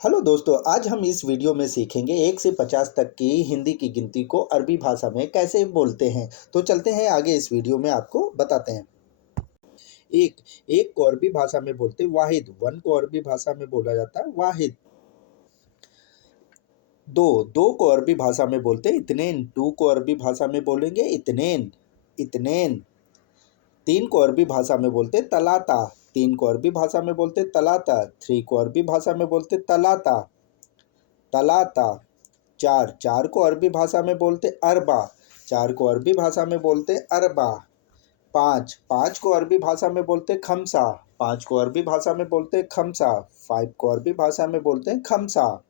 Hello दोस्तों, आज हम इस वीडियो में सीखेंगे 1 से 50 तक की हिंदी की गिनती को अरबी भाषा में कैसे बोलते हैं। तो चलते हैं आगे, इस वीडियो में आपको बताते हैं। एक एक को अरबी भाषा में बोलते वाहिद। वन को अरबी भाषा में बोला जाता है वाहिद। दो दो को अरबी भाषा में बोलते इत्नेन। टू को अरबी भाषा में बोलेंगे इत्नेन इत्नेन। तीन को अरबी भाषा में बोलते तलाता। तीन को अरबी भाषा में बोलते तलाता। थ्री को अरबी भाषा में बोलते तलाता तलाता। चार चार को अरबी भाषा में बोलते अरबा। चार को अरबी भाषा में बोलते अरबा। पाँच पाँच को अरबी भाषा में बोलते खमसा। पाँच को अरबी भाषा में बोलते खमसा। फाइव को अरबी भाषा में बोलते हैं खमसा।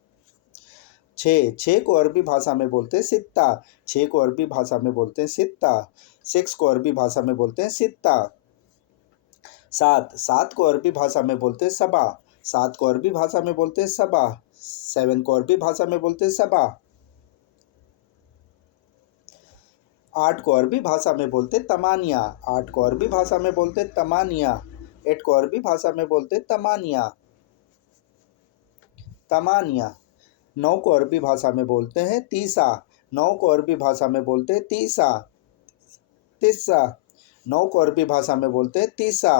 छः को अरबी भाषा में बोलते हैं सित्ता। छः को अरबी भाषा में बोलते हैं सित्ता। सिक्स को अरबी भाषा में बोलते हैं सित्ता। सात सात को अरबी भाषा में बोलते हैं सबा। सात को अरबी भाषा में बोलते हैं सबा। सेवन को अरबी भाषा में बोलते हैं सबा। आठ को अरबी भाषा में बोलते तमानिया। आठ को अरबी भाषा में बोलते तमानिया। एट को अरबी भाषा में बोलते तमानिया तमानिया। नौ को अरबी भाषा में बोलते हैं तीसा। नौ को अरबी भाषा में बोलते हैं तीसा तीसा। नौ को अरबी भाषा में बोलते हैं तीसा।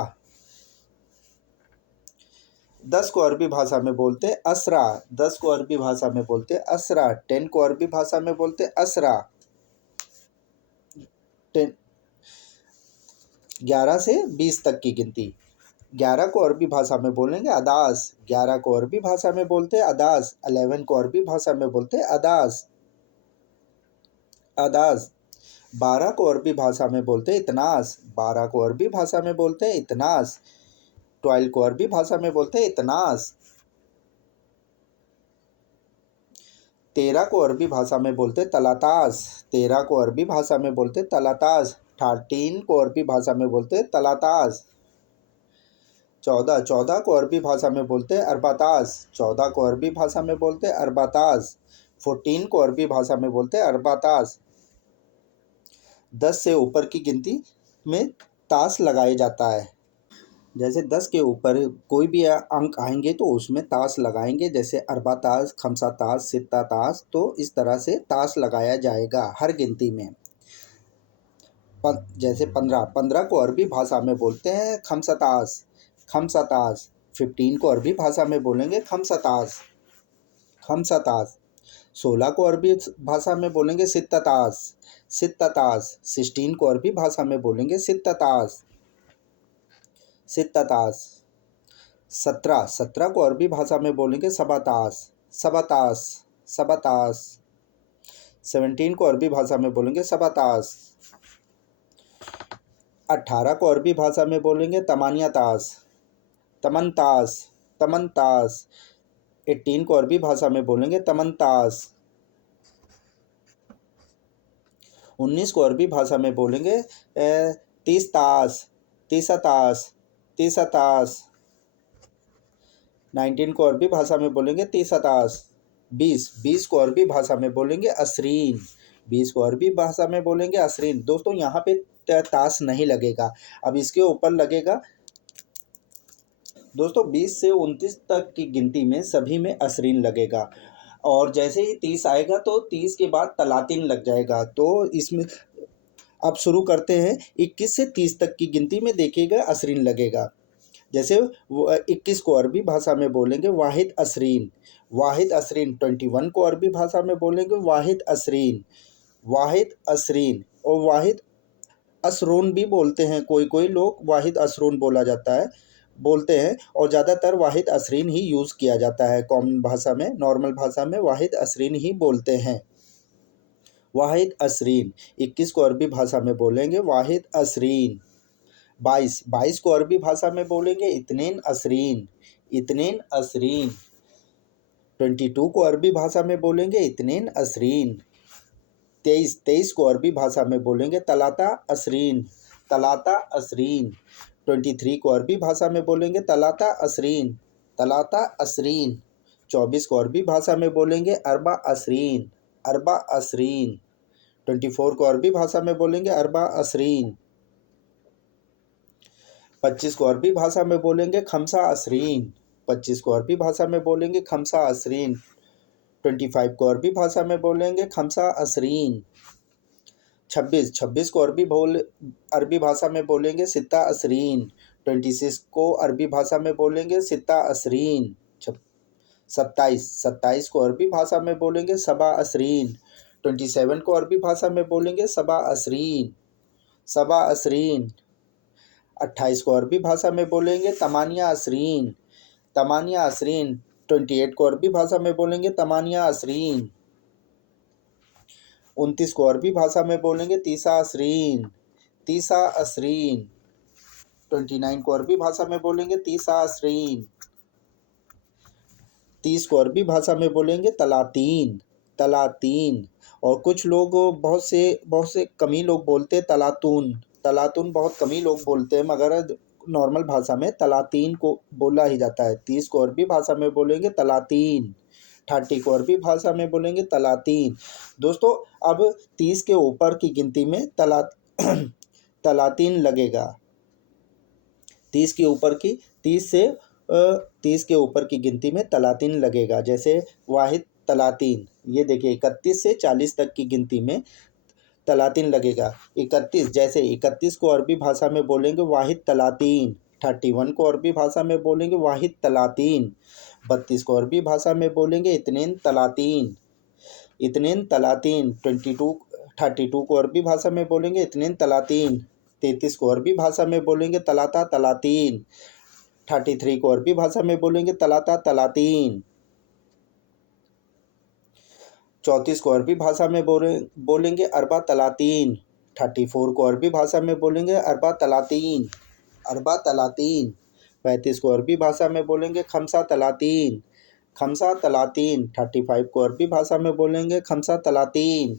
10 को अरबी भाषा में बोलते असरा। 10 को अरबी भाषा में बोलते असरा। 10 को अरबी भाषा में बोलते असरा। 10 11 से 20 तक की गिनती। 11 को अरबी भाषा में बोलेंगे अदास। 11 को अरबी भाषा में बोलते अदास। 11 को अरबी भाषा में बोलते अदास अदास। 12 को अरबी भाषा में बोलते इतनास। 12 को अरबी भाषा में बोलते इतनास। 12 को अरबी भाषा में बोलते इतनास। 13 को अरबी भाषा में बोलते तलातास। 13 को अरबी भाषा में बोलते तलातास। 13 को अरबी भाषा में बोलते तलातास। 14 को अरबी भाषा में बोलते अरबातास। 14 को अरबी भाषा में बोलते अरबातास। 14 को अरबी भाषा में बोलते अरबातास। 10 से ऊपर की गिनती में तास लगाया जाता है। जैसे 10 के ऊपर कोई भी अंक आएंगे तो उसमें तास लगाएंगे, जैसे अरबा तास, खमसा तास, सित्ता तास। तो इस तरह से तास लगाया जाएगा हर गिनती में। जैसे 15 को अरबी भाषा में बोलते हैं खमसतास। खमसतास। 15 को अरबी भाषा में बोलेंगे खमसतास खमसतास। 16 को अरबी भाषा में बोलेंगे सित्ततास। सित्ततास। 16 को अरबी भाषा में बोलेंगे सित्ततास सित्ततास। 17 को अरबी भाषा में बोलेंगे सबतास। सबतास सबतास। 17 को अरबी भाषा में बोलेंगे सबतास। 18 को अरबी भाषा में बोलेंगे तमानिया तास। तमनतास तमनतास। 18 को अरबी भाषा में बोलेंगे तमनतास। 19 को अरबी भाषा में बोलेंगे तीसतास। तीसतास तीसतास। 19 को अरबी भाषा में बोलेंगे तीसतास। 20 को अरबी भाषा में बोलेंगे असरीन। 20 को अरबी भाषा में बोलेंगे असरीन। दोस्तों, यहाँ पे तास नहीं लगेगा, अब इसके ऊपर लगेगा। दोस्तों, 20 से 29 तक की गिनती में सभी में असरीन लगेगा, और जैसे ही 30 आएगा तो 30 के बाद तलातिन लग जाएगा। तो इसमें अब शुरू करते हैं। 21 से 30 तक की गिनती में देखिएगा असरीन लगेगा। जैसे 21 को अरबी भाषा में बोलेंगे वाहिद असरीन। वाहिद असरीन। 21 को अरबी भाषा में बोलेंगे वाहिद असरीन। वाहिद असरीन। और वाहिद असरून भी बोलते हैं, कोई कोई लोग वाहिद असरून बोला जाता है बोलते हैं, और ज़्यादातर वाहिद असरीन ही यूज़ किया जाता है। कॉमन भाषा में, नॉर्मल भाषा में वाहिद असरीन ही बोलते हैं। वाहिद असरीन। 21 को अरबी भाषा में बोलेंगे वाहिद असरीन। 22 को अरबी भाषा में बोलेंगे इत्नेन असरीन। इत्नेन असरीन। 22 को अरबी भाषा में बोलेंगे इत्नेन असरीन। 23 को अरबी भाषा में बोलेंगे तलाता असरीन। तलाता असरीन। 23 को अरबी भाषा में बोलेंगे तलाता असरीन। तलाता असरीन। 24 को अरबी भाषा में बोलेंगे अरबा असरीन। अरबा असरीन। 24 को अरबी भाषा में बोलेंगे अरबा असरीन। 25 को अरबी भाषा में बोलेंगे खमसा असरीन। 25 को अरबी भाषा में बोलेंगे खमसा असरीन। 25 को अरबी भाषा में बोलेंगे खमसा असरीन। 26 को अरबी भाषा में बोलेंगे सित्ता असरीन। 26 को अरबी भाषा में बोलेंगे सित्ता असरीन। 27 को अरबी भाषा में बोलेंगे सबा असरीन। 27 को अरबी भाषा में बोलेंगे सबा असरीन, सबा असरीन। 28 को अरबी भाषा में बोलेंगे तमानिया असरीन, तमानिया असरीन। 28 को अरबी भाषा में बोलेंगे तमानिया असरीन। 29 को अरबी भाषा में बोलेंगे तीसा असरीन, तीसा असरीन। 29 को अरबी भाषा में बोलेंगे तीसा असरीन। 30 को अरबी भाषा में बोलेंगे तलातीन, तलातीन। और कुछ लोग बहुत से कम ही लोग बोलते हैं तलातून, तलातून बहुत कम ही लोग बोलते हैं, मगर नॉर्मल भाषा में तलातीन को बोला ही जाता है। 30 को अरबी भाषा में बोलेंगे तलातीन। 30 को अरबी भाषा में बोलेंगे तलातीन। दोस्तों अब 30 के ऊपर की गिनती में तलातीन लगेगा। 30 के ऊपर की 30 के ऊपर की गिनती में तलातीन लगेगा। जैसे वाहिद तलातीन, ये देखिए 31 से 40 तक की गिनती में तलातीन लगेगा। 31, जैसे 31 को अरबी भाषा में बोलेंगे वाहिद तलातीन। 31 को अरबी भाषा में बोलेंगे वाहिद तलातीन। 32 को अरबी भाषा में बोलेंगे इतनेन तलातीन, इतनेन तलातीन। 32 को अरबी भाषा में बोलेंगे इतनेन तलातीन। 33 को अरबी भाषा में बोलेंगे तलाता तलातीन। 33 को अरबी भाषा में बोलेंगे तलाता तलातीन। 34 को अरबी भाषा में बोलेंगे अरबा तलातीन। 34 को अरबी भाषा में बोलेंगे अरबा तलातीन, अरबा तलातीन। 35 को अरबी भाषा में बोलेंगे खमसा तलातीन, खमसा तलातीन। 35 को अरबी भाषा में बोलेंगे खमसा तलातीन।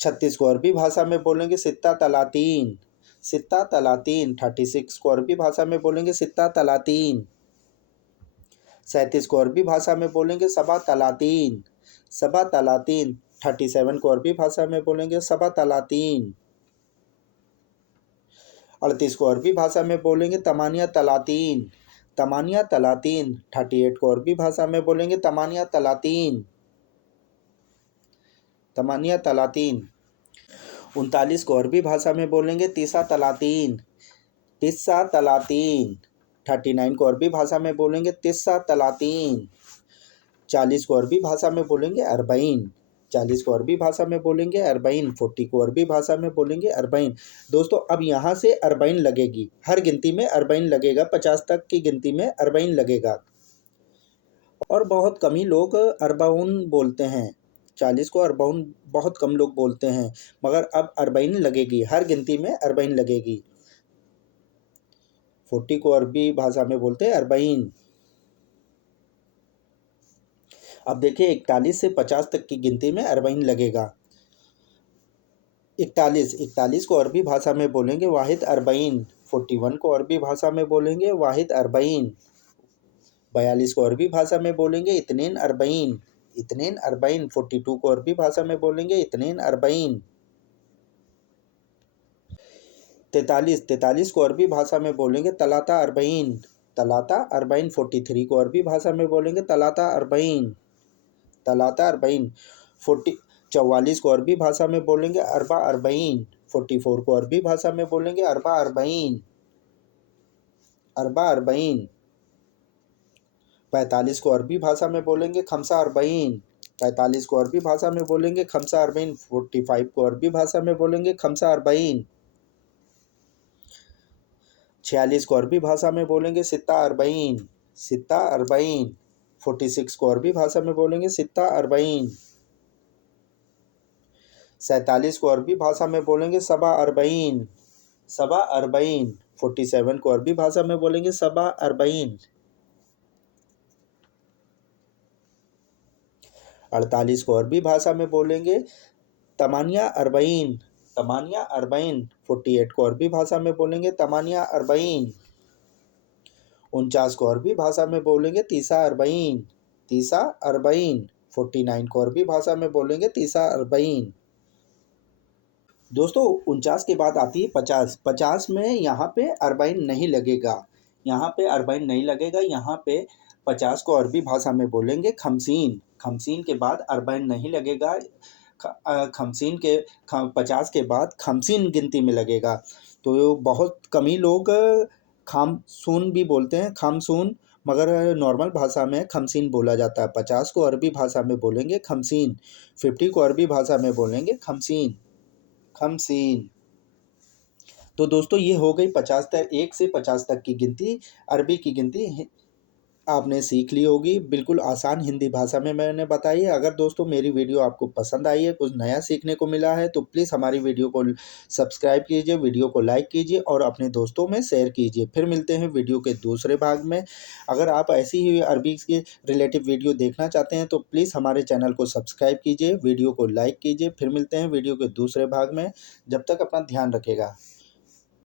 36 को अरबी भाषा में बोलेंगे सित्ता तलातीन, सित्ता तलातीन। 36 को अरबी भाषा में बोलेंगे सित्ता तलातीन। 37 को अरबी भाषा में बोलेंगे सबा तलातीन, सबा तलातीन। 37 को अरबी भाषा में बोलेंगे सबा तलातीन। 38 को अरबी भाषा में बोलेंगे तमानिया तलातीन, तमानिया तलातीन। 38 को अरबी भाषा में बोलेंगे तमानिया तलातीन, तमानिया तलातीन। 39 को अरबी भाषा में बोलेंगे तीसा तलातीन, तिस्सा तलातीन। 39 को अरबी भाषा में बोलेंगे तिस्सा तलातीन। 40 को अरबी भाषा में बोलेंगे अरबईन, 40 को अरबी भाषा में बोलेंगे अरबईन। 40 को अरबी भाषा में बोलेंगे अरबईन। दोस्तों अब यहाँ से अरबईन लगेगी, हर गिनती में अरबईन लगेगा। 50 तक की गिनती में अरबईन लगेगा। और बहुत कम ही लोग अरबाउन बोलते हैं। 40 को अरबाउन बहुत कम लोग बोलते हैं, मगर अब अरबईन लगेगी, हर गिनती में अरबईन लगेगी। 40 को अरबी भाषा में बोलते हैं अरबईन। अब देखिए 41 से 50 तक की गिनती में अरबईन लगेगा। 41 को अरबी भाषा में बोलेंगे वाहिद अरबईन। 41 को अरबी भाषा में बोलेंगे वाहिद अरबईन। 42 को अरबी भाषा में बोलेंगे इतनेन अरबईन, इतनेन अरबईन। 42 को अरबी भाषा में बोलेंगे इतनेन अरबईन। 43 को अरबी भाषा में बोलेंगे तलाता अरबईन, तलाता अरबईन। 43 को अरबी भाषा में बोलेंगे तलाता अरबईन, तलाता अरबईन। 44 को अरबी भाषा में बोलेंगे अरबा अरबईन। 44 को अरबी भाषा में बोलेंगे अरबा अरबईन, अरबा अरबईन। 45 को अरबी भाषा में बोलेंगे खमसा अरबईन, 45 को अरबी भाषा में बोलेंगे खमसा अरबईन। 45 को अरबी भाषा में बोलेंगे खमसा अरबईन। 46 को अरबी भाषा में बोलेंगे सित्ता अरबईन, सित्ता अरबईन। 46 को अरबी भाषा में बोलेंगे सित्ता अरबईन। 47 को अरबी भाषा में बोलेंगे सबा अरबईन, सबा अरबईन। 47 को अरबी भाषा में बोलेंगे सबा अरबईन। 48 को अरबी भाषा में बोलेंगे तमानिया अरबईन, तमानिया अरबईन। 48 को अरबी भाषा में बोलेंगे तमानिया अरबईन। 49 को अरबी भाषा में बोलेंगे तीसा अरबईन, तीसा अरबईन। 49 को अरबी भाषा में बोलेंगे तीसा अरबईन। दोस्तों 49 के बाद आती है 50। 50 में यहाँ पे अरबईन नहीं लगेगा, यहाँ पे 40 नहीं लगेगा, यहाँ पे 50 को अरबी भाषा में बोलेंगे खमसीन। खमसीन के बाद 40 नहीं लगेगा, खमसीन के 50 के बाद खमसीन गिनती में लगेगा। तो बहुत कम ही लोग खामसून भी बोलते हैं, खामसून, मगर नॉर्मल भाषा में खमसीन बोला जाता है। 50 को अरबी भाषा में बोलेंगे खमसीन, 50 को अरबी भाषा में बोलेंगे खमसीन, खमसीन। तो दोस्तों ये हो गई 50 तक, 1 से 50 तक की गिनती, अरबी की गिनती आपने सीख ली होगी। बिल्कुल आसान हिंदी भाषा में मैंने बताई है। अगर दोस्तों मेरी वीडियो आपको पसंद आई है, कुछ नया सीखने को मिला है, तो प्लीज़ हमारी वीडियो को सब्सक्राइब कीजिए, वीडियो को लाइक कीजिए और अपने दोस्तों में शेयर कीजिए। फिर मिलते हैं वीडियो के दूसरे भाग में। अगर आप ऐसी ही अरबी के रिलेटिव वीडियो देखना चाहते हैं तो प्लीज़ हमारे चैनल को सब्सक्राइब कीजिए, वीडियो को लाइक कीजिए। फिर मिलते हैं वीडियो के दूसरे भाग में। जब तक अपना ध्यान रखिएगा।